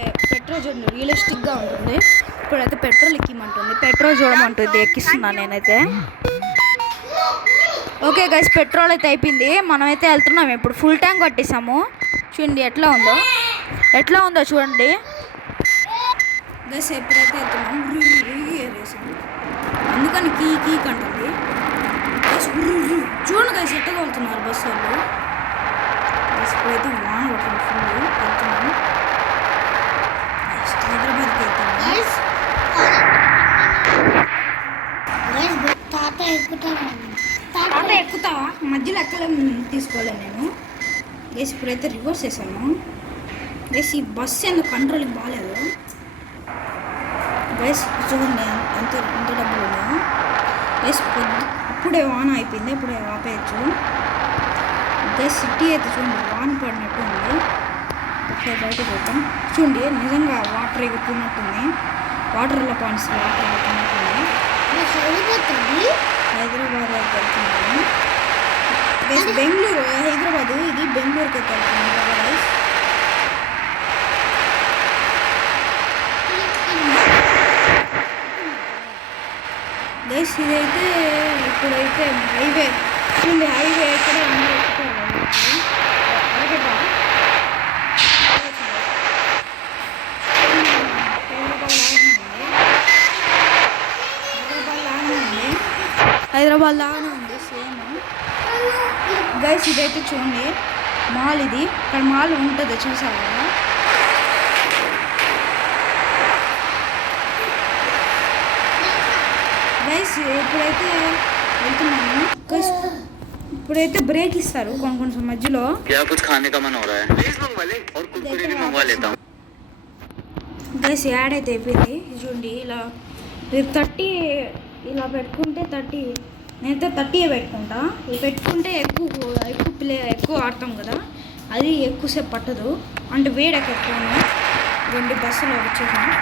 Petrol చూడండి రియలిస్టిక్గా ఉంటుంది. ఇప్పుడైతే పెట్రోల్ ఎక్కిమంటుంది, పెట్రోల్ చూడమంటుంది, ఎక్కిస్తున్నాను నేనైతే. ఓకే గైస్, పెట్రోల్ అయితే అయిపోయింది, మనమైతే వెళ్తున్నాం. ఇప్పుడు ఫుల్ ట్యాంక్ కొట్టేసాము. చూడండి ఎట్లా ఉందో చూడండి గైస్. ఎప్పుడైతే వెళ్తున్నాం ఏరేసాము, అందుకని కీ కంటుంది. చూడండి గైస్ ఎట్లా వెళ్తున్నారు బస్సు వాళ్ళు. ఇప్పుడైతే వాన పడుతుంది, ఫుల్ వెళ్తున్నాము. హైదరాబాద్కి వెళ్తున్నాము. తాత ఎక్కుతా మధ్యలో ఎక్కలేము, తీసుకోలేను నేను గైస్. ఇప్పుడైతే రివర్స్ వేసాము గైస్. ఈ బస్సు ఎందుకు కంట్రోల్కి బాగాలేదు గైస్. చూడండి ఎంత డబ్బులు ఉన్నాయో గైస్. ఇప్పుడే వాన అయిపోయింది, ఇప్పుడే ఆపేయచ్చు గైస్. సిటీ అయితే చూడండి వాన పడినట్టు ఉంది. ఒకసారి బయట పోతాం చూడండి, నిజంగా వాటర్ ఎగుతున్నట్టుంది. వాటర్లో పాయింట్స్ వాటర్ ఎగుతున్నట్టుంది. హైదరాబాద్ అయితే వెళ్తున్నాము గైస్. బెంగళూరు హైదరాబాద్, ఇది బెంగళూరుకి అయితే వెళ్తున్నాము కదా గైస్. గైస్ ఇదైతే ఇప్పుడైతే హైవే చూడండి, హైవే ఎక్కడ అందరూ ఎక్కుతారు. హైదరాబాద్ లాగానే ఉంది సేమ్ గైస్. ఇదైతే చూడండి మాల్, ఇది ఇక్కడ మాల్ ఉంటుంది చూసారు కదా. గైస్ ఇప్పుడైతే వెళ్తున్నాము గైస్. ఇప్పుడైతే బ్రేక్ ఇస్తారు కొంచెం మధ్యలో. గైస్ యాడ్ అయితే అయిపోయింది చూడండి. ఇలా 30 ఇలా పెట్టుకుంటే 30, నేనైతే 30 పెట్టుకుంటా. ఇది పెట్టుకుంటే ఎక్కువ ఆడతాం కదా, అది ఎక్కువసేపు పట్టదు, అంటే వేడెక్కుతాను. 2 బస్సులు వచ్చేసాను.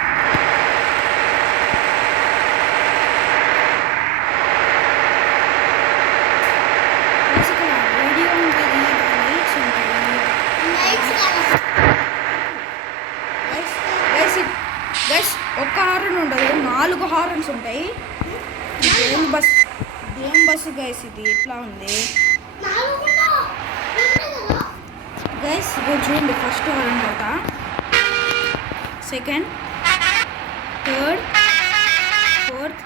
రేడియో ఉంటుంది, లైట్స్ ఉంటాయి గైస్. ఒక్క హారన్ ఉండదు, 4 హారన్స్ ఉంటాయి. దేం బస్సు గైస్, ఇది ఎట్లా ఉంది గైస్. ఇది చూడండి, ఫస్ట్ హారన్ కొడతా, సెకండ్, థర్డ్, ఫోర్త్,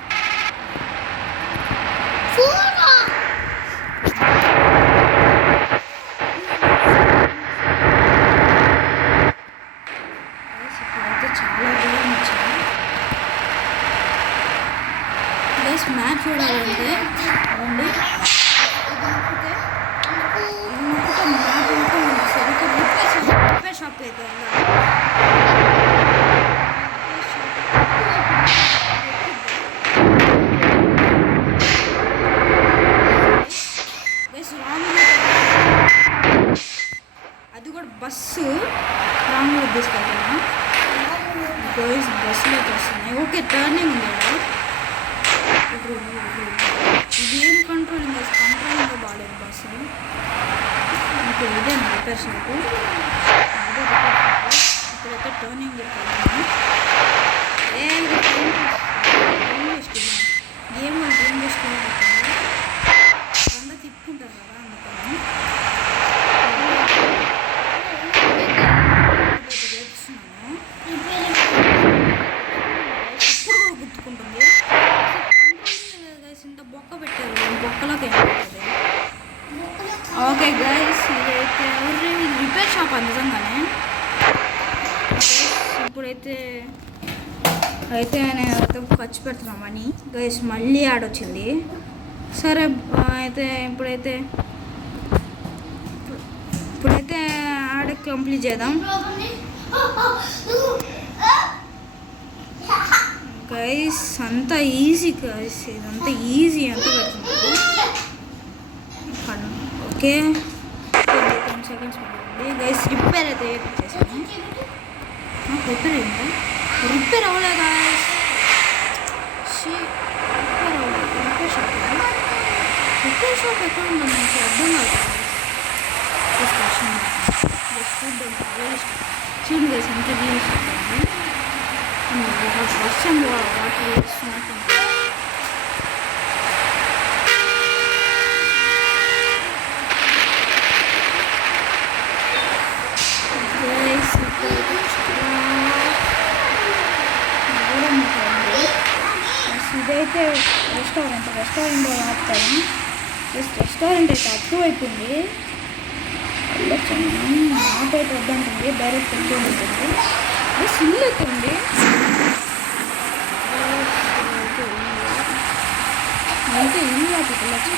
చాలా దూరం వచ్చాయి గైస్. మ్యాచ్ చూడాలంటే రండి, రిపేర్ షాప్ అయితే అది కూడా బస్సు రాంగ్లో తీసుకెళ్తున్నా గైస్. బస్సులోకి వస్తున్నాయి. ఓకే టర్నింగ్ ఉంది కదా. ఇది ఏం కంట్రోలింగ్ బాగాలేదు బస్సు. ఓకే ఇదే రిపేర్ షాపు, ఇప్పుడైతే టర్నింగ్ చెప్తాను. ఏం చేస్తున్నా గేమ్ వాళ్ళు ఏం చేసుకోవాలి, అంతా తిప్పుకుంటారు కదా, అందుకని చేస్తున్నాను. ఇప్పుడు కూడా గుర్తుకుంటుంది. ఇంత బొక్క పెట్టారు, బొక్కలోకి ఏమవుతుంది. ఓకే గైస్, ఇదైతే రిపేర్ షాప్ నిజంగానే. ఇప్పుడైతే నేను ఖర్చు పెడుతున్నాం అని గైస్. మళ్ళీ యాడ్ వచ్చింది. సరే అయితే ఇప్పుడైతే యాడ్ కంప్లీట్ చేద్దాం గైస్. అంత ఈజీ గైస్, ఇదంతా ఈజీ అంత పెడుతున్నారు. ఓకే 10 సెకండ్స్ పడుతుంది గైస్. రిపేర్ అయితే చేసాను. రిపేర్ అయిందా? రిపేర్ అవ్వలే గైస్. రిపేర్ షాప్ ఎక్కడ ఉందని నాకు అర్థం కాదు. చూడండి గైస్, ఎంత రియలిస్టిక్ ఉంది. వర్షంలో వాటర్ వస్తున్నట్టు ఇదైతే రెస్టారెంట్ ఆపుతాను. రెస్టారెంట్ అయితే అర్థం అయిపోయింది. ఆపైతే వద్దంటుంది, డైరెక్ట్ వెళ్ళిపోతుంది. ఇల్లు అయితే ఉంది. అయితే ఇల్లు ఆపి వెళ్ళచ్చు.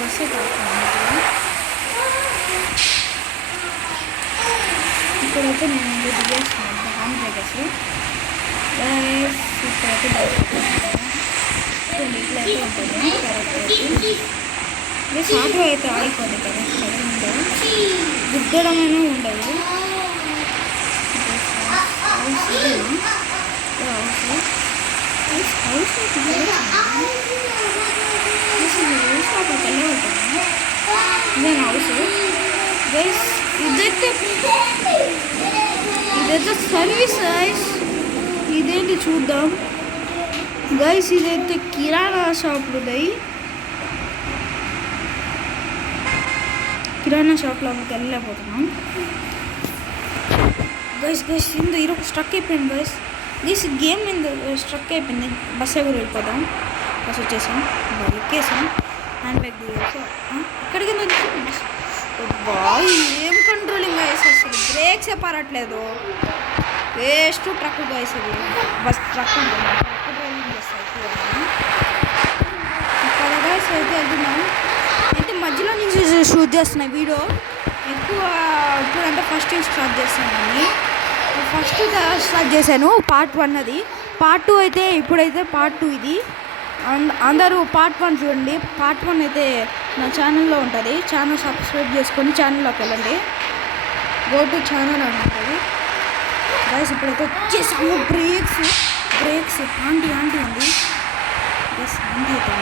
బస్సే కాకుండా ఇక్కడైతే నేను దిగేస్తున్నాను హ్యాండ్ బ్రేకర్స్. ఇక్కడైతే ఇట్లయితే ఉంటుంది కరెక్ట్. ప్లస్ ఆటో అయితే ఆగిపోతుంది కదా, సడన్గా గుద్దడమైనా ఉండదు. హౌస్ అక్కడికి వెళ్ళి ఉంటాను. ఇదేనా హౌస్ గైస్? ఇదైతే సర్వీస్ గైస్. ఇదేంటి చూద్దాం గైస్. ఇదైతే కిరాణా షాపులు ఉన్నాయి. కిరాణా షాప్లోకి వెళ్ళలేకపోతున్నాం గైస్. ఈరోజు స్ట్రక్ అయిపోయింది గైస్. గేమ్ స్ట్రక్ అయిపోయింది. బస్ ఎవరు వెళ్ళిపోదాం. బస్ వచ్చేసాం, ఎక్కేసాం. హ్యాండ్ బ్యాగ్ దిగేసి ఇక్కడికి ఏం కంట్రోలింగ్ గైస్. అసలు బ్రేక్సే పడట్లేదు. Waste truck guys. ఇది బస్ ట్రక్ ఉంటుంది, ట్రక్ డ్రైవింగ్ చేస్తాయి ఇక్కడ గైస్. అయితే వెళ్తున్నాం. అయితే మధ్యలో నుంచి షూట్ చేస్తున్నాయి వీడియో ఎక్కువ. ఇప్పుడంటే ఫస్ట్ టైం స్టార్ట్ చేస్తాను. ఫస్ట్ స్టార్ట్ చేశాను పార్ట్ 1 అది. పార్ట్ 2 అయితే ఇప్పుడైతే పార్ట్ 2 ఇది. అందరూ పార్ట్ 1 చూడండి. పార్ట్ 1 అయితే నా ఛానల్లో ఉంటుంది. ఛానల్ సబ్స్క్రైబ్ చేసుకొని ఛానల్లోకి వెళ్ళండి. గో టు ఛానల్ అని ఉంటుంది గైస్. ఇప్పుడైతే వచ్చేసాము. బ్రేక్స్ ఆంటీ ఉంది గైస్. ఆంటీ అయితే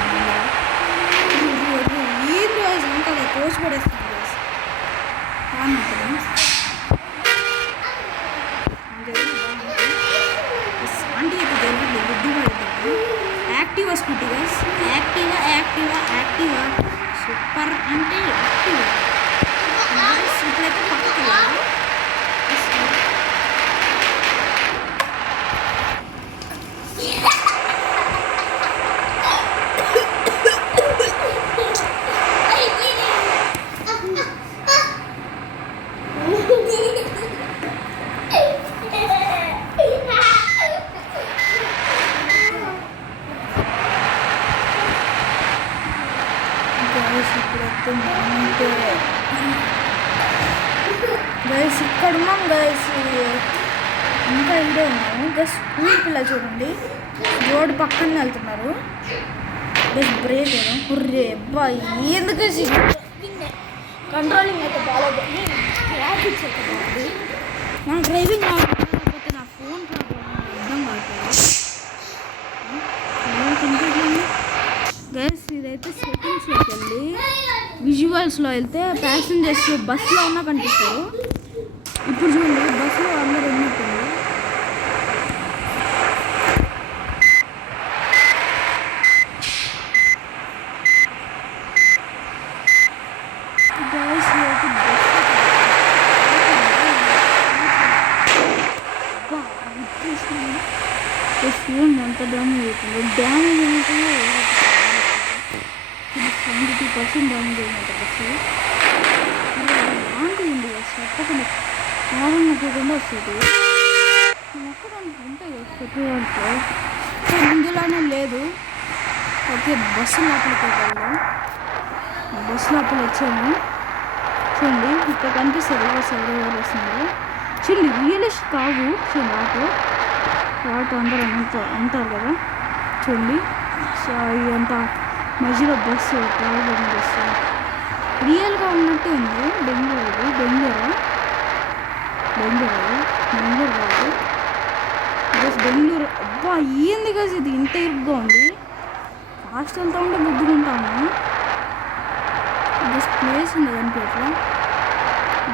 ఈ రోజు అంతా కోసి పడేస్తుంది గైస్. ఆంటీ అయితే జరుగుతుంది, బుద్ధి పడుతుంది. Activa scooty guys. Activa super అంటే యాక్టివా. ఇప్పుడైతే పక్కకి వెళ్ళాలి. గైస్ ఇక్కడ ఉన్నాం గైస్. ఇంకా ఇదే ఉన్నాము గైస్. స్కూల్ పిల్లలు చూడండి రోడ్డు పక్కన వెళ్తున్నారు గైస్. బ్రేక్ హుర్రే అబ్బాయి. ఎందుకు కంట్రోలింగ్ అయితే బాగాలేదు, గ్రాఫిక్స్ అయితే బాగుంది. నా డ్రైవింగ్ కాకపోతే నా ఫోన్ ప్రాబ్లం అర్థం కాదు గైస్. ఇదైతే సెట్టింగ్స్లోకి వెళ్ళి విజువల్స్లో వెళ్తే ప్యాసింజర్స్ బస్సులో ఉన్నా కనిపిస్తారు. ఇప్పుడు చూడండి బస్సులో అందరూ ఉన్నట్టుంది. ఫోన్ ఎంత డ్యామేజ్ అవుతుంది. డ్యామేజ్ అయినట్టు 72% డ్యామేజ్ అయినట్టు బస్సు. బాగుంటుంది బస్సు. తప్పకుండా కావాలన్న చూడకుండా వస్తుంది. ఎక్కడానికి ఉంటాయి కదా దాంట్లో. ముందులానే లేదు. ఓకే బస్సు లోపలికి వెళ్దాం. బస్సు లోపల వచ్చాము చూడండి. ఇక్కడ కనిపిస్తుంది బస్సు ఎవరు వస్తున్నారు చూడండి. రియలిస్ట్ కావు చూడండి. ఆటో అందరూ అంటారు కదా చూడండి. ఇదంతా మధ్యలో బస్సు ప్రాబ్లం బస్సు రియల్గా ఉన్నట్టు ఉంది. బెంగళూరు కాదు బస్ బెంగళూరు. అబ్బా ఏంది కదా ఇది ఇంత ఇరుగ్గా ఉంది. ఫాస్ట్ వెళ్తా ఉంటే గుద్దుకుంటాము. బస్ ప్లేస్ ఉంది కనిపించట్లా.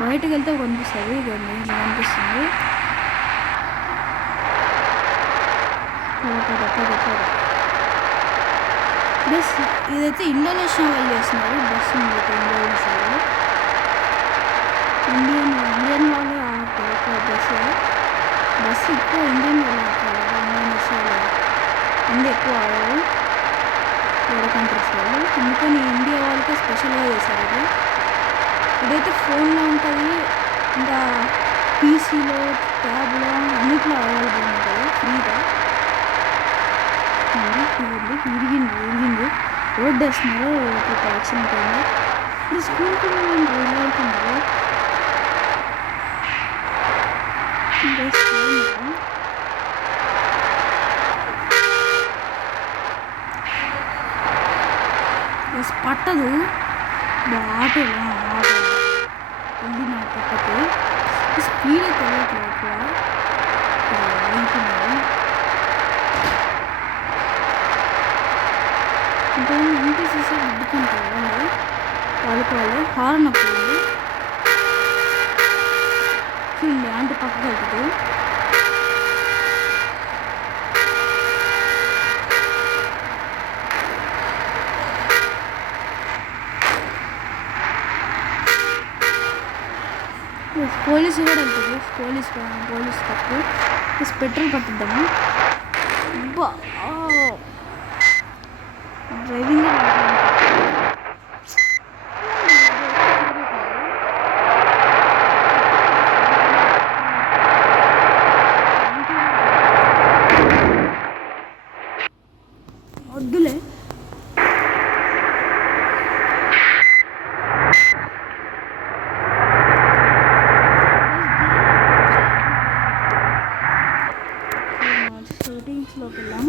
బయటకు వెళ్తే కనిపిస్తుంది, ఇదండి ఇలా కనిపిస్తుంది. ప్లస్ ఇదైతే ఇండోనేషియా వాళ్ళు చేస్తున్నారు బస్సు అయితే ఇండోనేషియా వాళ్ళు. ఇండియన్ వాళ్ళే ఆడతారు బస్సు ఎక్కువ ఇండియన్ వాళ్ళు ఆడతారు. ఇండోనేషియాలో ఇండియా ఎక్కువ ఆడరు వేరే కంట్రీస్ వాళ్ళు, అందుకని ఇండియా వాళ్ళకే స్పెషల్గా చేశారు ఇది. ఇదైతే ఫోన్లో ఉంటుంది, ఇంకా పీసీలో ట్యాబ్లో అన్నిట్లో అవైలబుల్ ఉంటుంది ఫ్రీగా. ఇదండి ఇరిగింది రోడ్ వేస్తున్నారు, ఇప్పుడు యాక్సిడెంట్ అయింది. ఇప్పుడు స్కూల్కి రైలు అవుతున్నారు. పట్టదు ఆటో వెళ్ళి నా పక్కకు స్పీడ్ అయితే వెళ్ళట్లేదు ఎక్కువ వెళ్తున్నారు. ఇంకా ఎంపీసీసీ అడ్డుకుంటారు వాళ్ళు హార్న్ అప్పుడు చూడండి అంటే పక్కకు వెళ్తుంది. పోలీసు కూడా వెళ్తుంది, పోలీస్ తప్పు పెట్రోల్ పట్టిద్దాము. డ్రైవింగ్ వద్దులే. సెట్టింగ్స్లోకి వెళ్ళాం.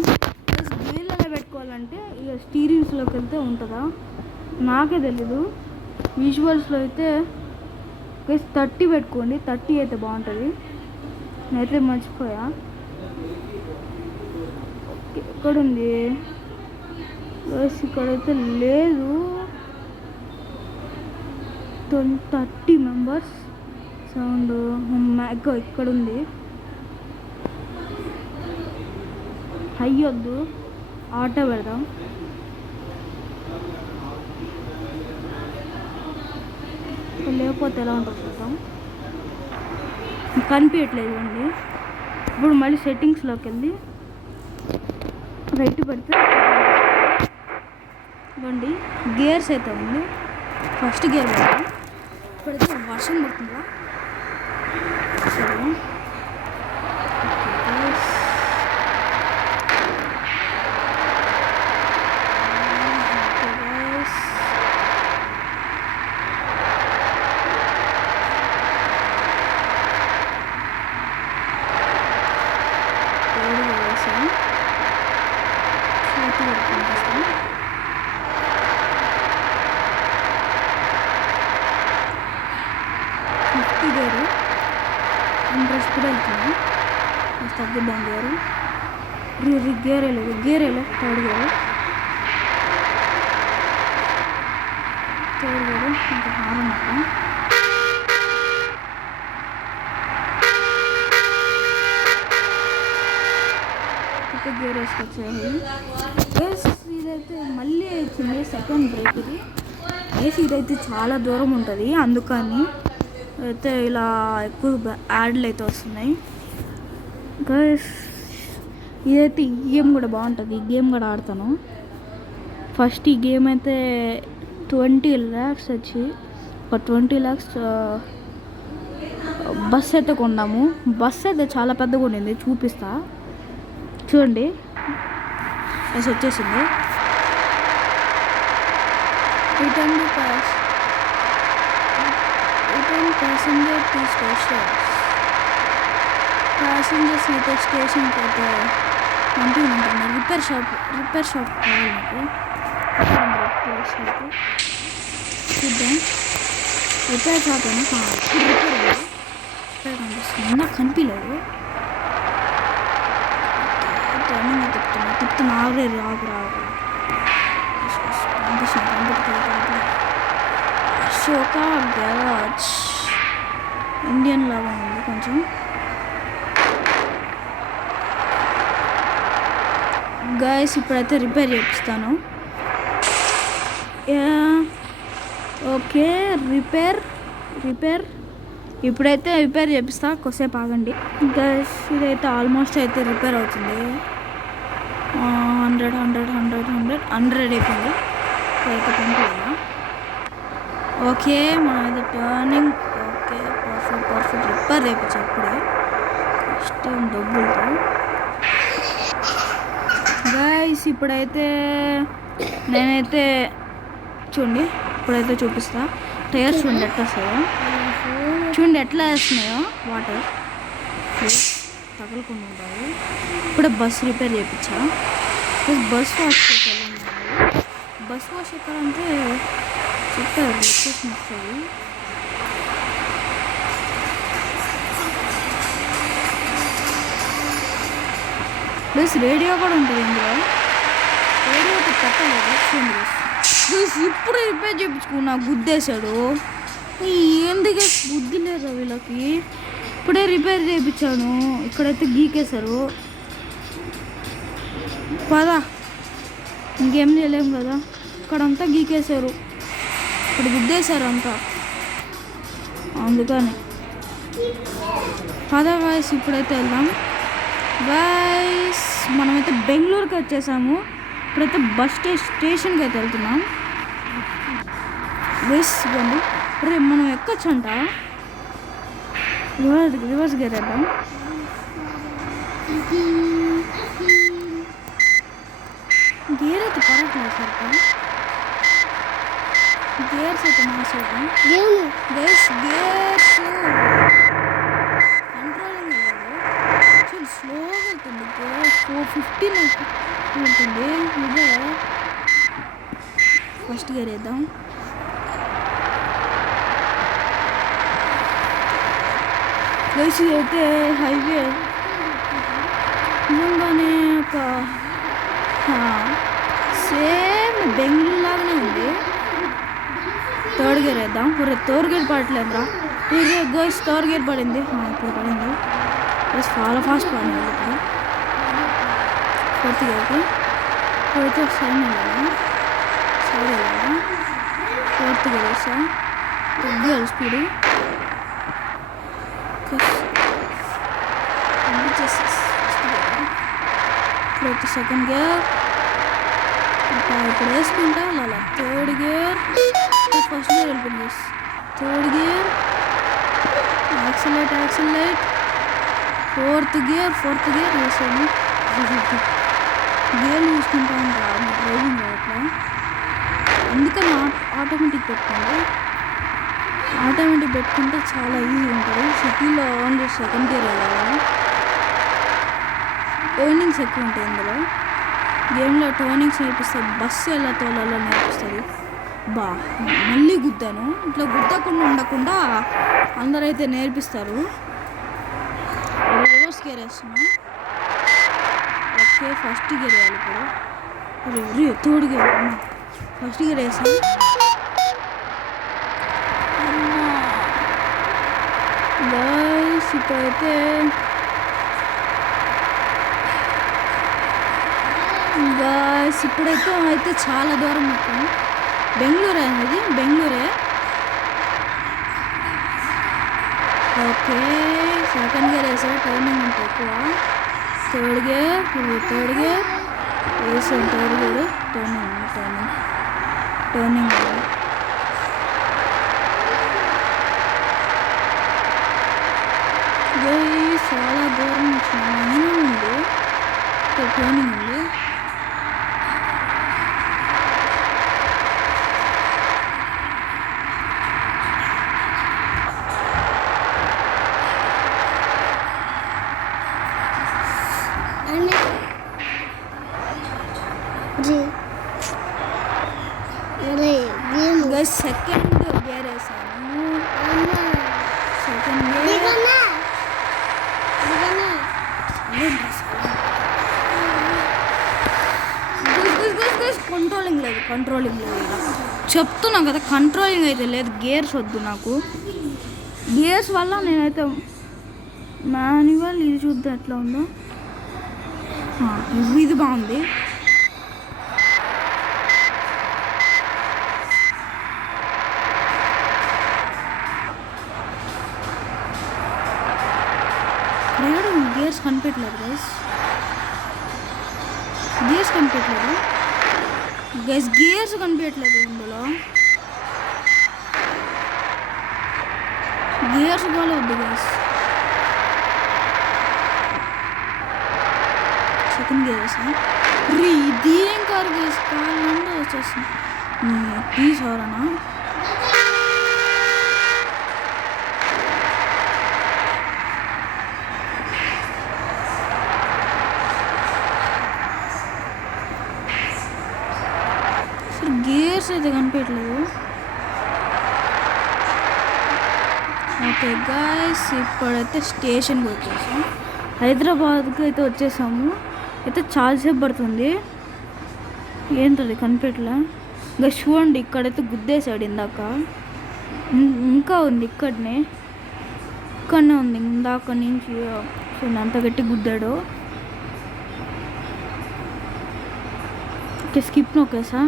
ప్లస్ గేర్లు ఎలా పెట్టుకోవాలంటే ఇక స్టీరింగ్స్లోకి వెళ్తే ఉంటుందా నాకే తెలీదు. విజువల్స్లో అయితే 30 పెట్టుకోండి, 30 అయితే బాగుంటుంది. నేనైతే మర్చిపోయా ఎక్కడుంది, ఇక్కడైతే లేదు. 30 మెంబర్స్ సౌండ్ ఇక్కడుంది. హై వద్దు, ఆటో పెడదాం. లేకపోతే ఎలా ఉంటుంది చూద్దాం. కనిపించట్లేదు అండి. ఇప్పుడు మళ్ళీ సెట్టింగ్స్లోకి వెళ్ళి రైట్ పెడితే ఇవ్వండి గేర్స్ అయితే ఉంది. ఫస్ట్ గేర్ పెడతాం. ఇప్పుడైతే వర్షం పడుతుందా సరే. గేరు ఇంట్రెస్ట్ కూడా వెళ్తుంది, తగ్గిద్దాం గేరు. గేరేలో థర్డ్ గేరు ఇంకా హారం గేర్ వేసుకొచ్చాయి. ఇదైతే మళ్ళీ వచ్చింది సెకండ్ బ్రేక్. ఇదైతే చాలా దూరం ఉంటుంది, అందుకని అయితే ఇలా ఎక్కువ యాడ్లు అయితే వస్తున్నాయి. గైస్ ఇదైతే ఈ గేమ్ కూడా బాగుంటుంది, ఈ గేమ్ కూడా ఆడతాను. ఫస్ట్ ఈ గేమ్ అయితే 20 lakhs వచ్చి ఒక 20 lakhs బస్ అయితే కొన్నాము. బస్ అయితే చాలా పెద్దగా ఉండింది, చూపిస్తా చూడండి. బస్ వచ్చేసింది. Return passenger to station. Passengers అయితే స్టేషన్కి అయితే మంచిగా ఉంటుంది. రిపేర్ షాప్ కావాలి నాకు. రిపేర్ షాప్ చూద్దాం. రిపేర్ షాప్ అయినా కావాలి. రిపేర్ కనిపిస్తుంది, నాకు కనిపించలేదు. టర్నింగ్ తిప్పుతున్నా ఆగరే రాగు అశోక గ్యారేజ్ ఇండియన్ లాగా ఉంది కొంచెం. గైస్ ఇప్పుడైతే రిపేర్ చేపిస్తాను. ఓకే రిపేర్ ఇప్పుడైతే రిపేర్ చేపిస్తా, కొద్దిసేపు ఆగండి. గైస్ ఇదైతే ఆల్మోస్ట్ అయితే రిపేర్ అవుతుంది. 100 అయిపోయింది. అయితే పంపినా. ఓకే మనం అయితే టర్నింగ్. ఓకే పర్ఫెక్ట్ రిపేర్ చేయించు అప్పుడే ఇష్టం డబ్బులతో. గైస్ ఇప్పుడైతే నేనైతే చూడండి, ఇప్పుడైతే చూపిస్తా. టైర్స్ చూడండి ఎట్లా వస్తాయో, చూడండి ఎట్లా వేస్తున్నాయో, వాటర్ తగలకుండా ఉంటాయి. ఇప్పుడే బస్ రిపేర్ చేయించా. బస్ వాష్ బస్ వాష్ ఎక్కడంటే చెప్పారు లొకేషన్ వస్తుంది. ప్లస్ రేడియో కూడా ఉంటుంది ఇందులో. రేడియో పెట్టలేదు చూడండి. ఇప్పుడు రిపేర్ చేయించుకున్నా, గుద్దేశాడు. ఎందుకే బుద్ధి లేదు వీళ్ళకి. ఇప్పుడే రిపేర్ చేయించాను, ఇక్కడైతే గీకేశారు. పదా ఇంకేం చేయలేము కదా, ఇక్కడంతా గీకేశారు, ఇక్కడ గుద్దేశారు అంతా, అందుకని. పదా గాయస్ ఇప్పుడైతే వెళ్దాం. గాయస్ మనమైతే బెంగళూరుకి వచ్చేసాము. ఇప్పుడైతే బస్ స్టేషన్కి అయితే వెళ్తున్నాం. బస్ ఇవ్వండి. రేపు మనం ఎక్కొచ్చంట. రివర్స్ గేర్ వేద్దాం. గేర్ అయితే పడట్లేదు సార్, గేర్స్ అయితే మార్చేద్దాం. గేర్స్ కంట్రోలింగ్ లేదు, స్లోగా వెళ్తుంది. గేర్ 415 వెళ్తుంది. ఇదే ఫస్ట్ గేర్ వేద్దాం. గైస్ అయితే హైవే నిజంగానే ఒక సేమ్ బెంగళూరు లాగానే ఉంది. థర్డ్ గేర్ వేద్దాం. థర్డ్ గేర్ పడట్లేదురా. గైస్ థర్డ్ గేర్ పడింది, ఇప్పుడు పడింది. గైస్ చాలా ఫాస్ట్ పడింది. ఇప్పుడు ఫోర్త్ గేర్కి ఇప్పుడైతే సైడ్ వెళ్ళాలి. ఫోర్త్ గేర్ వేసా, తగ్గాలి స్పీడ్. ఇప్పుడైతే సెకండ్ గేర్ ఇప్పుడు వేసుకుంటా అలా. థర్డ్ గేర్ ఫస్ట్ గేర్ వెళ్ళిపోయింది. Third gear accelerate. Fourth gear వేసాను. గేర్లు చూసుకుంటా ఉంటా డ్రైవింగ్ అట్లా, అందుకని ఆటోమేటిక్ పెట్టుకోండి. ఆటోమేటిక్ పెట్టుకుంటే చాలా ఈజీగా ఉంటుంది. సిటీలో ఓన్లీ సెకండ్ గేర్ వెళ్ళాలి. టర్నింగ్స్ ఎక్కువ ఉంటాయి ఇందులో. గేమ్లో టర్నింగ్స్ నేర్పిస్తుంది, బస్సు ఎలా తోలాలో నేర్పిస్తుంది. మళ్ళీ గుద్దాను. ఇట్లా గుద్దకుండా ఉండకుండా అందరైతే నేర్పిస్తారు. రివర్స్ గేర్ వేస్తున్నా. ఓకే ఫస్ట్ గేర్ వేయాలి ఇప్పుడు. థర్డ్ గేర్ ఫస్ట్ గేర్ వేసాను. గైస్ ఇప్పుడైతే అయితే చాలా దూరం మొత్తం. బెంగళూరు అనేది బెంగళూరే. ఓకే సెకండ్ గేర్ వేసా, టర్నింగ్ ఉంటుంది ఎక్కువ. థర్డ్ గేర్ వేసాను. థర్డ్ గేర్ టర్నింగ్ చాలా దూరం వచ్చిన ఉంది, టర్నింగ్ ఉంది. సెకండ్ గేర్ వేసాను. సెకండ్ గేర్ కంట్రోలింగ్ లేదు చెప్తున్నా కదా, కంట్రోలింగ్ అయితే లేదు. గేర్స్ వద్దు నాకు. గేర్స్ వల్ల నేనైతే మాన్యువల్ ఇది చూద్దాం ఎట్లా ఉందో. ఇది బాగుంది. గేర్స్ కనిపించలేదు గైస్, గేర్స్ కనిపించలేదు గైస్, గేర్స్ కనిపించట్లేదు ఇందులో. గేర్స్ కూడా వద్దు గైస్. సెకండ్ గేర్స్ ఇది ఏం కారు గేస్, కాళ్ళంతా వచ్చేస్తుంది. ప్లీజ్ ఎవరన్నా గేర్స్ అయితే కనిపించట్లేదు. ఓకే గాయస్, ఇప్పుడైతే స్టేషన్కి వచ్చేసాం. హైదరాబాద్కి అయితే వచ్చేసాము. అయితే చాలాసేపు పడుతుంది. ఏంటది కనిపెట్టలే. ఇంకా చూడండి, ఇక్కడైతే గుద్దేశాడు ఇందాక. ఇంకా ఉంది ఇక్కడనే ఉంది ఇందాక నుంచి. చూడండి అంత గట్టి గుద్దాడు. Okay skip నొక్కేసా.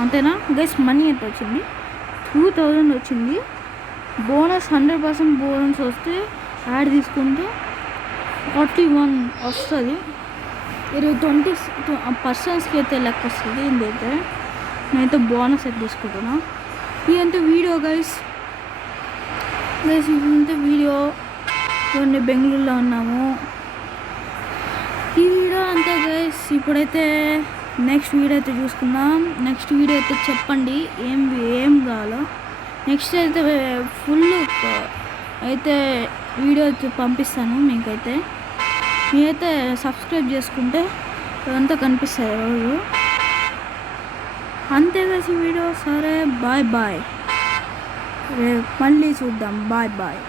అంతేనా గైస్. మనీ ఎంత వచ్చింది? 2000 వచ్చింది. బోనస్ 100% బోనస్ వస్తే యాడ్ తీసుకుంటే 41 వస్తుంది. 20% అయితే లెక్క వస్తుంది. ఏంటైతే నేనైతే బోనస్ అయితే తీసుకుంటున్నా. ఇదంతా వీడియో గైస్. ఇదంతా వీడియో. ఇవన్నీ బెంగళూరులో ఉన్నాము. ఈ వీడియో అంతే గైస్. ఇప్పుడైతే నెక్స్ట్ వీడియో అయితే చూసుకుందాం. నెక్స్ట్ వీడియో అయితే చెప్పండి ఏం కావాలో. నెక్స్ట్ అయితే ఫుల్ అయితే వీడియో అయితే పంపిస్తాను మీకైతే. మీరైతే సబ్స్క్రైబ్ చేసుకుంటే అదంతా కనిపిస్తుంది రోజు. అంతే కలిసి వీడియో. సరే బాయ్ బాయ్, మళ్ళీ చూద్దాం. Bye bye.